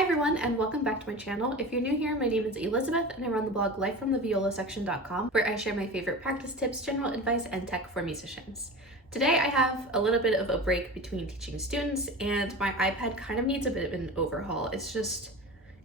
Hi everyone, and welcome back to my channel. If you're new here, my name is Elizabeth and I run the blog lifefromtheviolasection.com, where I share my favorite practice tips, general advice, and tech for musicians. Today I have a little bit of a break between teaching students and my iPad kind of needs a bit of an overhaul. It's just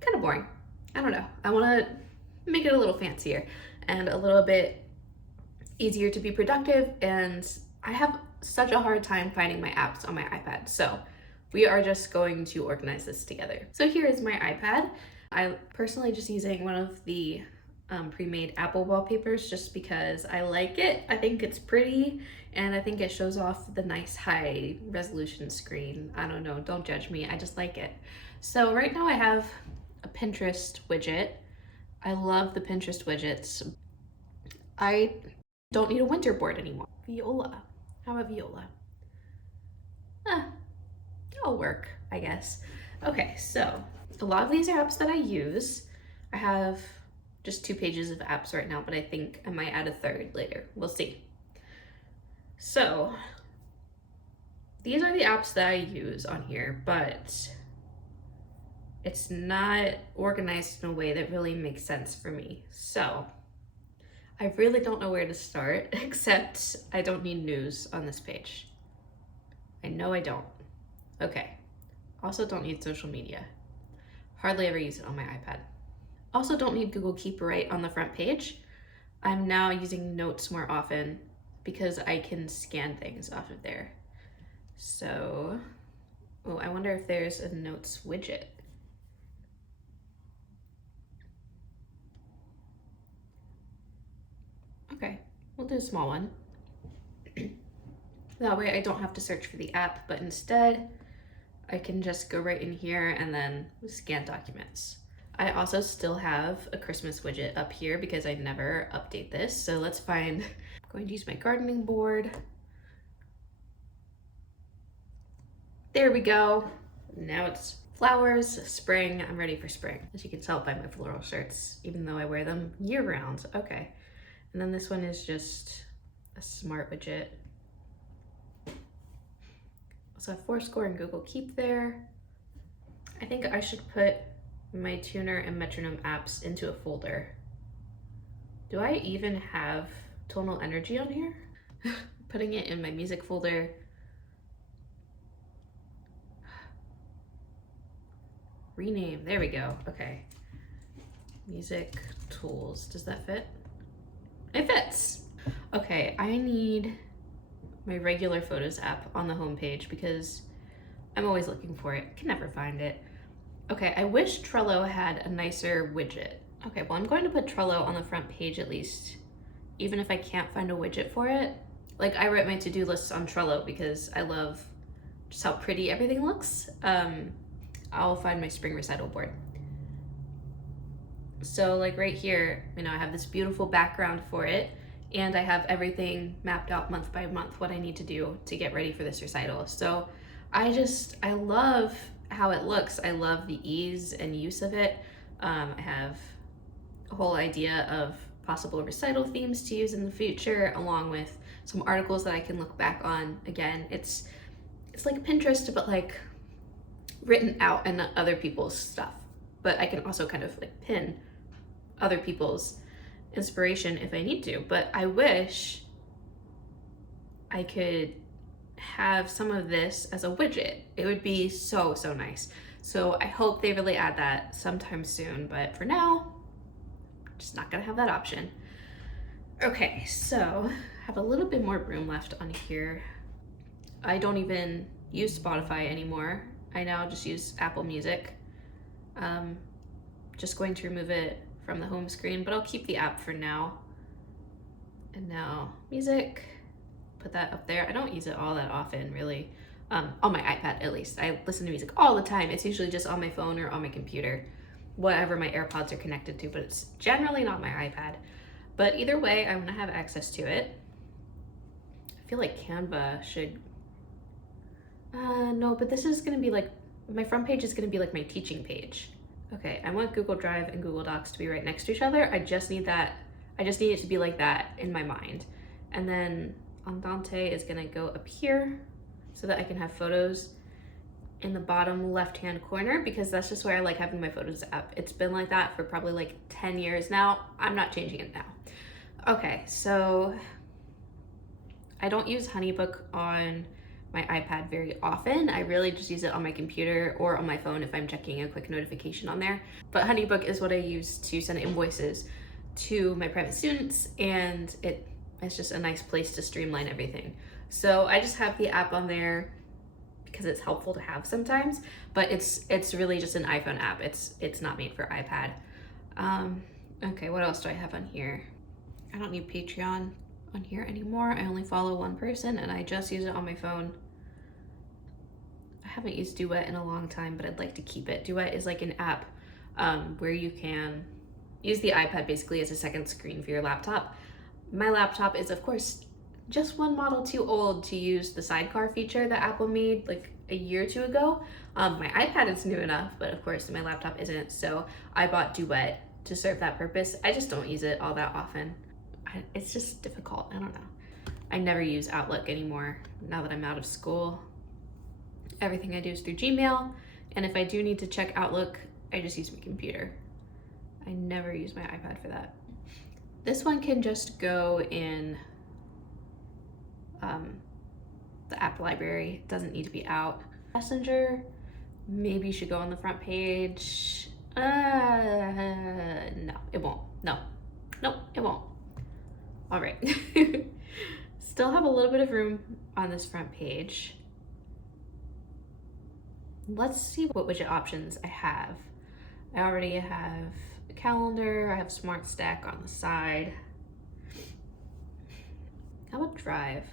kind of boring. I don't know. I want to make it a little fancier and a little bit easier to be productive, and I have such a hard time finding my apps on my iPad. So we are just going to organize this together. So here is my iPad. I'm personally just using one of the pre-made Apple wallpapers just because I like it. I think it's pretty and I think it shows off the nice high resolution screen. I don't know, don't judge me, I just like it. So right now I have a Pinterest widget. I love the Pinterest widgets. I don't need a winter board anymore. Viola, how about viola? It'll work, I guess. Okay, so a lot of these are apps that I use. I have just 2 pages of apps right now, but I think I might add a third later. We'll see. So these are the apps that I use on here, but it's not organized in a way that really makes sense for me. So I really don't know where to start, except I don't need news on this page. I know I don't. Okay, also don't need social media. Hardly ever use it on my iPad. Also don't need Google Keep right on the front page. I'm now using Notes more often because I can scan things off of there. So, oh, I wonder if there's a Notes widget. Okay, we'll do a small one. That way I don't have to search for the app, but instead I can just go right in here and then scan documents. I also still have a Christmas widget up here because I never update this. So let's find, I'm going to use my gardening board. There we go. Now it's flowers, spring. I'm ready for spring. As you can tell by my floral shirts, even though I wear them year round. Okay. And then this one is just a smart widget. So I have Forscore and Google Keep there. I think I should put my tuner and metronome apps into a folder. Do I even have tonal energy on here? Putting it in my music folder. Rename, there we go, okay. Music tools, does that fit? It fits. Okay, I need my regular photos app on the home page because I'm always looking for it, can never find it. Okay, I wish Trello had a nicer widget. Okay, well I'm going to put Trello on the front page at least, even if I can't find a widget for it. Like I write my to-do lists on Trello because I love just how pretty everything looks. I'll find my spring recital board. So like right here, you know, I have this beautiful background for it, and I have everything mapped out month by month, what I need to do to get ready for this recital. So I love how it looks. I love the ease and use of it. I have a whole idea of possible recital themes to use in the future, along with some articles that I can look back on. Again, it's like Pinterest, but like written out in other people's stuff. But I can also kind of like pin other people's inspiration if I need to, but I wish I could have some of this as a widget. It would be so nice. So I hope they really add that sometime soon, but for now, just not gonna have that option. Okay, so I have a little bit more room left on here. I don't even use Spotify anymore. I now just use Apple Music. Just going to remove it from the home screen, but I'll keep the app for now. And now music, put that up there. I don't use it all that often, really. On my iPad, at least. I listen to music all the time. It's usually just on my phone or on my computer, whatever my AirPods are connected to, but it's generally not my iPad. But either way, I'm gonna have access to it. I feel like Canva should, no, but this is gonna be like, my front page is gonna be like my teaching page. Okay, I want Google Drive and Google Docs to be right next to each other. I just need it to be like that in my mind. And then Andante is gonna go up here so that I can have photos. in the bottom left-hand corner because that's just where I like having my Photos app. It's been like that for probably like 10 years now. I'm not changing it now. Okay, so I don't use HoneyBook on my iPad very often. I really just use it on my computer or on my phone if I'm checking a quick notification on there. But HoneyBook is what I use to send invoices to my private students, and it's just a nice place to streamline everything. So I just have the app on there because it's helpful to have sometimes, but it's really just an iPhone app. It's not made for iPad. Okay, what else do I have on here? I don't need Patreon on here anymore. I only follow one person and I just use it on my phone. I haven't used Duet in a long time, but I'd like to keep it. Duet is like an app where you can use the iPad basically as a second screen for your laptop. My laptop is, of course, just one model too old to use the sidecar feature that Apple made like a year or two ago. My iPad is new enough, but of course my laptop isn't, so I bought Duet to serve that purpose. I just don't use it all that often. It's just difficult, I don't know. I never use Outlook anymore now that I'm out of school. Everything I do is through Gmail, and if I do need to check Outlook, I just use my computer. I never use my iPad for that. This one can just go in the app library. It doesn't need to be out. Messenger maybe should go on the front page. No, it won't. No, it won't. All right. Still have a little bit of room on this front page. Let's see what widget options I have. I already have a calendar. I have Smart Stack on the side. How about Drive?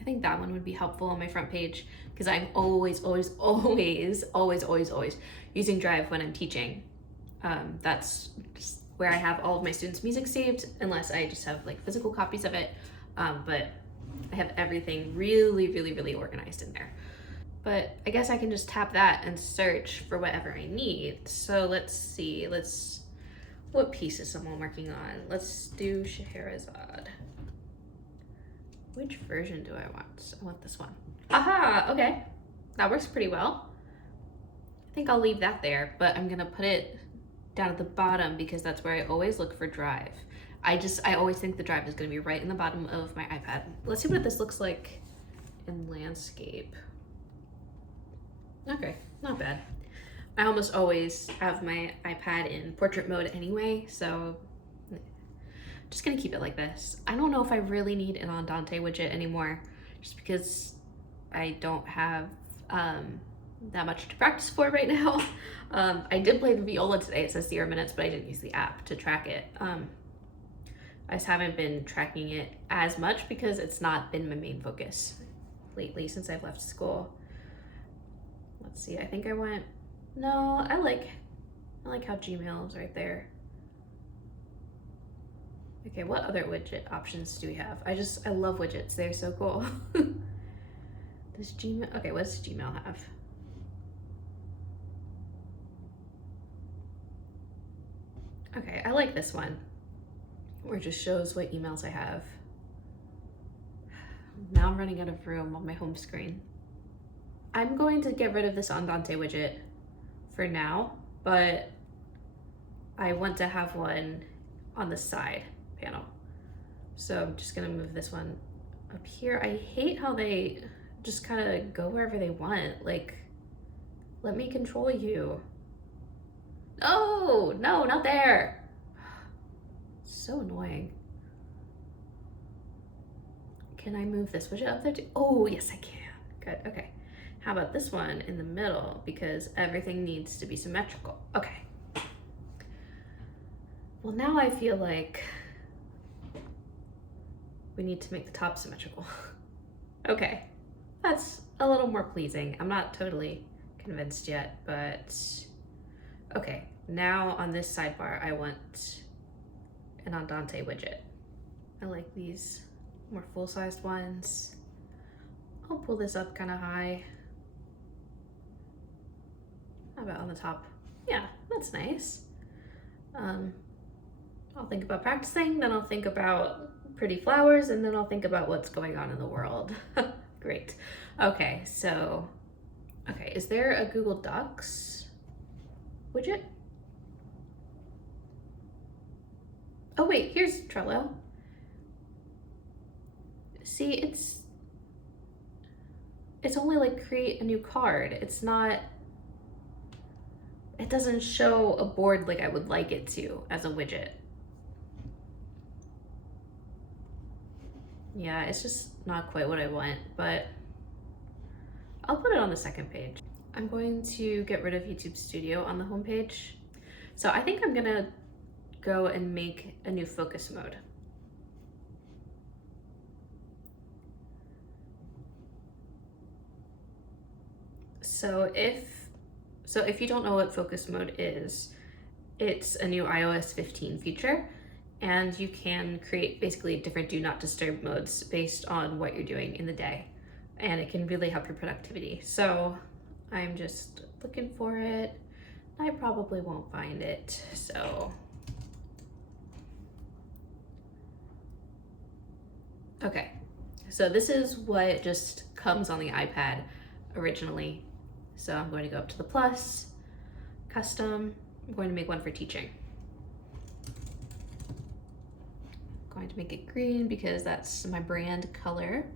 I think that one would be helpful on my front page because I'm always using Drive when I'm teaching. That's just where I have all of my students' music saved, unless I just have like physical copies of it. But I have everything really organized in there. But I guess I can just tap that and search for whatever I need. So let's see, what piece is someone working on? Let's do Scheherazade. Which version do I want? I want this one. Aha, okay. That works pretty well. I think I'll leave that there, but I'm gonna put it down at the bottom because that's where I always look for Drive. I always think the Drive is gonna be right in the bottom of my iPad. Let's see what this looks like in landscape. Okay, not bad. I almost always have my iPad in portrait mode anyway, so just gonna keep it like this. I don't know if I really need an Andante widget anymore, just because I don't have that much to practice for right now. I did play the viola today. It says 0 minutes, but I didn't use the app to track it. I just haven't been tracking it as much because it's not been my main focus lately since I've left school. Let's see, I think I went, no, I like how Gmail is right there. Okay, what other widget options do we have? I love widgets, they're so cool. Does Gmail, okay, what does Gmail have? Okay, I like this one, where it just shows what emails I have. Now I'm running out of room on my home screen. I'm going to get rid of this Andante widget for now, but I want to have one on the side panel. So I'm just gonna move this one up here. I hate how they just kind of go wherever they want. Like, let me control you. No, not there. So annoying. Can I move this widget up there too? Oh, yes I can. Good, okay. How about this one in the middle? Because everything needs to be symmetrical. Okay. Well, now I feel like we need to make the top symmetrical. Okay, that's a little more pleasing. I'm not totally convinced yet, but okay. Now on this sidebar, I want an Andante widget. I like these more full-sized ones. I'll pull this up kind of high. How about on the top? Yeah, that's nice. I'll think about practicing, then I'll think about pretty flowers, and then I'll think about what's going on in the world. Great. Okay, so, is there a Google Docs widget? Oh wait, here's Trello. See, it's only like create a new card. It's not, it doesn't show a board like I would like it to as a widget. Yeah, it's just not quite what I want, but I'll put it on the second page. I'm going to get rid of YouTube Studio on the home page. So I think I'm gonna go and make a new focus mode. So if you don't know what focus mode is, it's a new iOS 15 feature, and you can create basically different do not disturb modes based on what you're doing in the day, and it can really help your productivity. So I'm just looking for it. I probably won't find it, so. Okay, so this is what just comes on the iPad originally. So I'm going to go up to the plus, custom. I'm going to make one for teaching. I'm going to make it green because that's my brand color.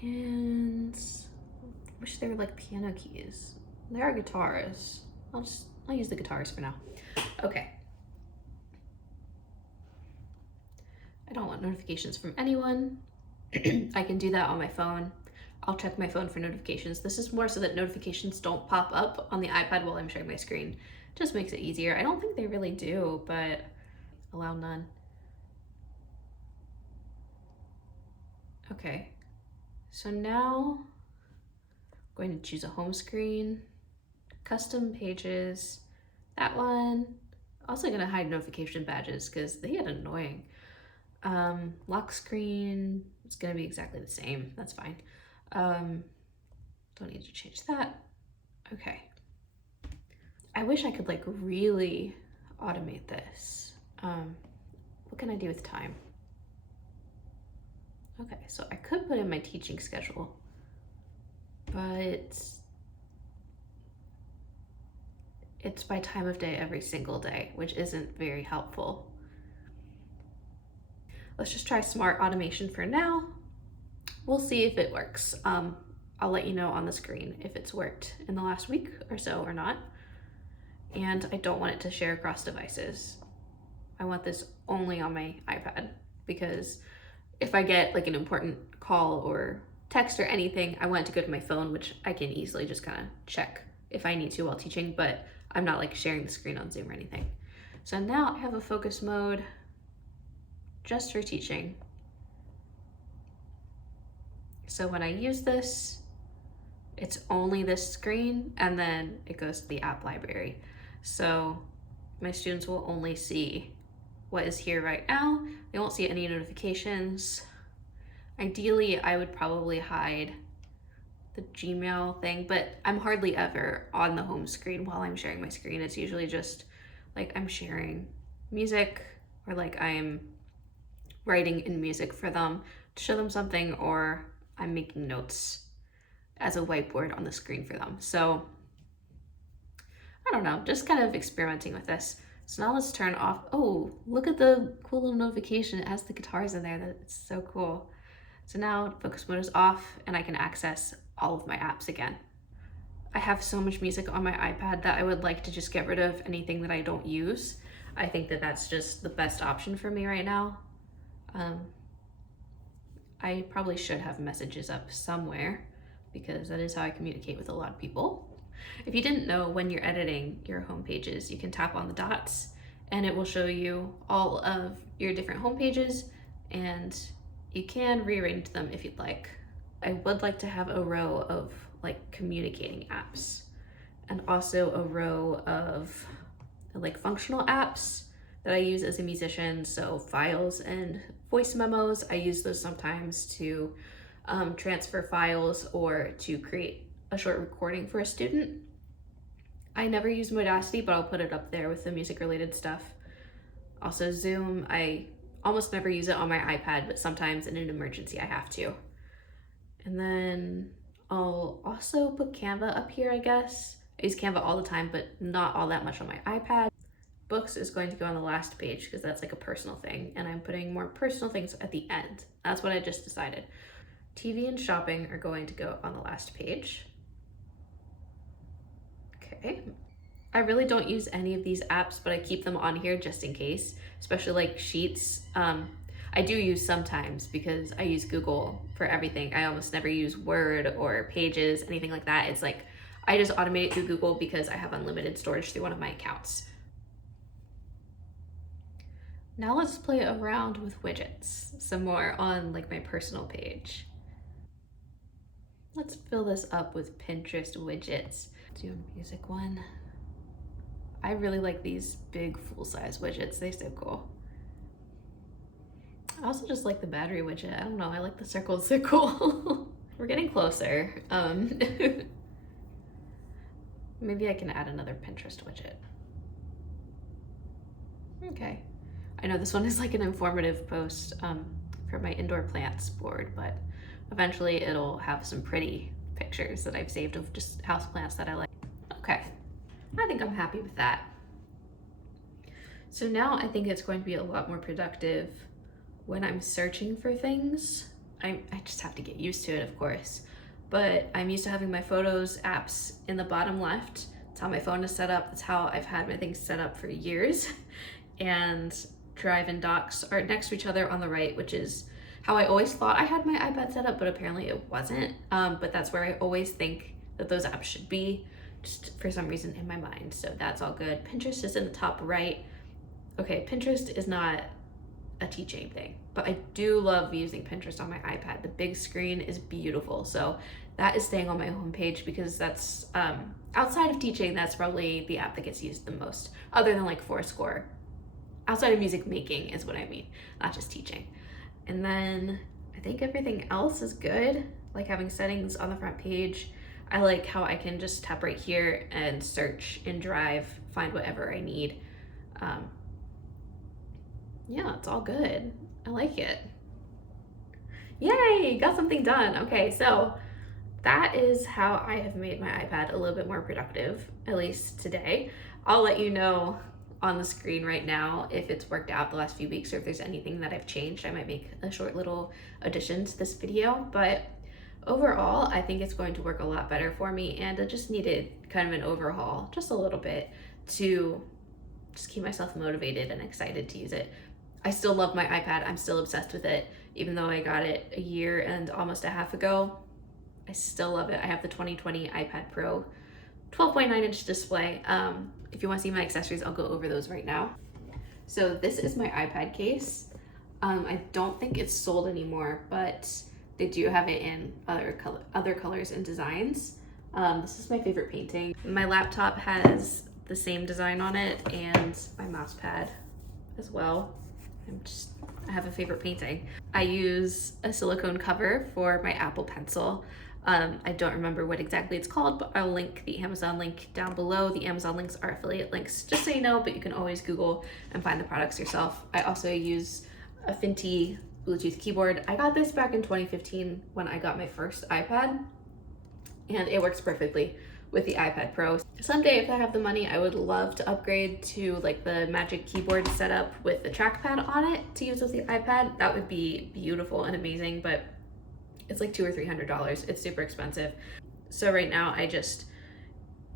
And I wish they were like piano keys. There are guitars. I'll use the guitars for now. Okay. I don't want notifications from anyone. I can do that on my phone. I'll check my phone for notifications. This is more so that notifications don't pop up on the iPad while I'm sharing my screen. Just makes it easier. I don't think they really do, but allow none. Okay, so now I'm going to choose a home screen, custom pages, that one. Also gonna hide notification badges because they get annoying. Lock screen, it's gonna be exactly the same, that's fine. Don't need to change that. Okay. I wish I could like really automate this. What can I do with time? Okay, so I could put in my teaching schedule, but it's by time of day every single day, which isn't very helpful. Let's just try smart automation for now. We'll see if it works. I'll let you know on the screen if it's worked in the last week or so or not. And I don't want it to share across devices. I want this only on my iPad because if I get like an important call or text or anything, I want it to go to my phone, which I can easily just kind of check if I need to while teaching, but I'm not like sharing the screen on Zoom or anything. So now I have a focus mode just for teaching. So when I use this, it's only this screen and then it goes to the app library. So my students will only see what is here right now. They won't see any notifications. Ideally, I would probably hide the Gmail thing, but I'm hardly ever on the home screen while I'm sharing my screen. It's usually just like I'm sharing music or like I'm writing in music for them to show them something, or I'm making notes as a whiteboard on the screen for them. So I don't know, just kind of experimenting with this. So now let's turn off. Oh, look at the cool little notification. It has the guitars in there. That's so cool. So now focus mode is off and I can access all of my apps again. I have so much music on my iPad that I would like to just get rid of anything that I don't use. I think that that's just the best option for me right now. I probably should have messages up somewhere because that is how I communicate with a lot of people. If you didn't know, when you're editing your home pages, you can tap on the dots and it will show you all of your different home pages, and you can rearrange them if you'd like. I would like to have a row of like communicating apps and also a row of like functional apps that I use as a musician. So files and voice memos, I use those sometimes to transfer files or to create a short recording for a student. I never use Modacity, but I'll put it up there with the music related stuff. Also Zoom, I almost never use it on my iPad, but sometimes in an emergency I have to. And then I'll also put Canva up here, I guess. I use Canva all the time, but not all that much on my iPad. Books is going to go on the last page because that's like a personal thing, and I'm putting more personal things at the end. That's what I just decided. TV and shopping are going to go on the last page. Okay. I really don't use any of these apps, but I keep them on here just in case, especially like Sheets. I do use sometimes because I use Google for everything. I almost never use Word or Pages, anything like that. It's like, I just automate it through Google because I have unlimited storage through one of my accounts. Now let's play around with widgets some more on like my personal page. Let's fill this up with Pinterest widgets. Do a music one. I really like these big full-size widgets. They're so cool. I also just like the battery widget. I don't know, I like the circles, they're cool. We're getting closer. Maybe I can add another Pinterest widget. Okay. I know this one is like an informative post for my indoor plants board, but eventually it'll have some pretty pictures that I've saved of just houseplants that I like. Okay, I think I'm happy with that. So now I think it's going to be a lot more productive when I'm searching for things. I just have to get used to it, of course, but I'm used to having my photos apps in the bottom left. It's how my phone is set up. That's how I've had my things set up for years. And Drive and Docs are next to each other on the right, which is how I always thought I had my iPad set up, but apparently it wasn't. But that's where I always think that those apps should be, just for some reason in my mind. So that's all good. Pinterest is in the top right. Okay, Pinterest is not a teaching thing, but I do love using Pinterest on my iPad. The big screen is beautiful. So that is staying on my homepage because that's, outside of teaching, that's probably the app that gets used the most, other than like Forscore. Outside of music making is what I mean, not just teaching. And then I think everything else is good, like having settings on the front page. I like how I can just tap right here and search in Drive, find whatever I need. Yeah, it's all good. I like it. Yay, got something done. Okay, so that is how I have made my iPad a little bit more productive, at least today. I'll let you know on the screen right now if it's worked out the last few weeks or if there's anything that I've changed. I might make a short little addition to this video, but overall, I think it's going to work a lot better for me, and I just needed kind of an overhaul, just a little bit, to just keep myself motivated and excited to use it. I still love my iPad. I'm still obsessed with it, even though I got it a year and almost a half ago. I still love it. I have the 2020 iPad Pro 12.9-inch display. If you want to see my accessories, I'll go over those right now. So this is my iPad case. I don't think it's sold anymore, but they do have it in other colors and designs. This is my favorite painting. My laptop has the same design on it, and my mouse pad as well. I have a favorite painting. I use a silicone cover for my Apple Pencil. I don't remember what exactly it's called, but I'll link the Amazon link down below. The Amazon links are affiliate links, just so you know, but you can always Google and find the products yourself. I also use a Finty Bluetooth keyboard. I got this back in 2015 when I got my first iPad, and it works perfectly with the iPad Pro. Someday, if I have the money, I would love to upgrade to like the Magic Keyboard setup with the trackpad on it to use with the iPad. That would be beautiful and amazing, but it's like $200 or $300. It's super expensive. So right now I just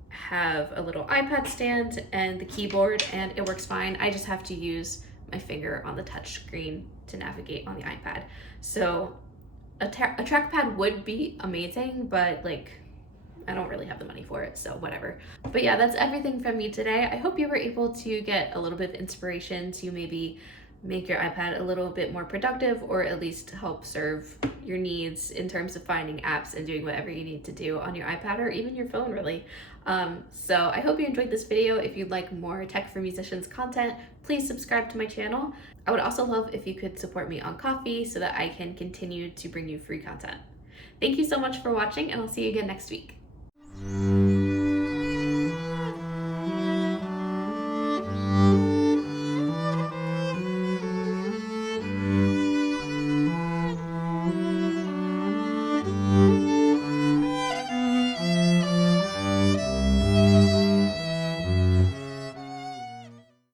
have a little iPad stand and the keyboard, and it works fine. I just have to use my finger on the touch screen to navigate on the iPad. So a trackpad would be amazing, but like, I don't really have the money for it, so whatever. But yeah, that's everything from me today. I hope you were able to get a little bit of inspiration to maybe make your iPad a little bit more productive, or at least help serve your needs in terms of finding apps and doing whatever you need to do on your iPad or even your phone, really. So I hope you enjoyed this video. If you'd like more Tech for Musicians content, please subscribe to my channel. I would also love if you could support me on Ko-fi so that I can continue to bring you free content. Thank you so much for watching, and I'll see you again next week.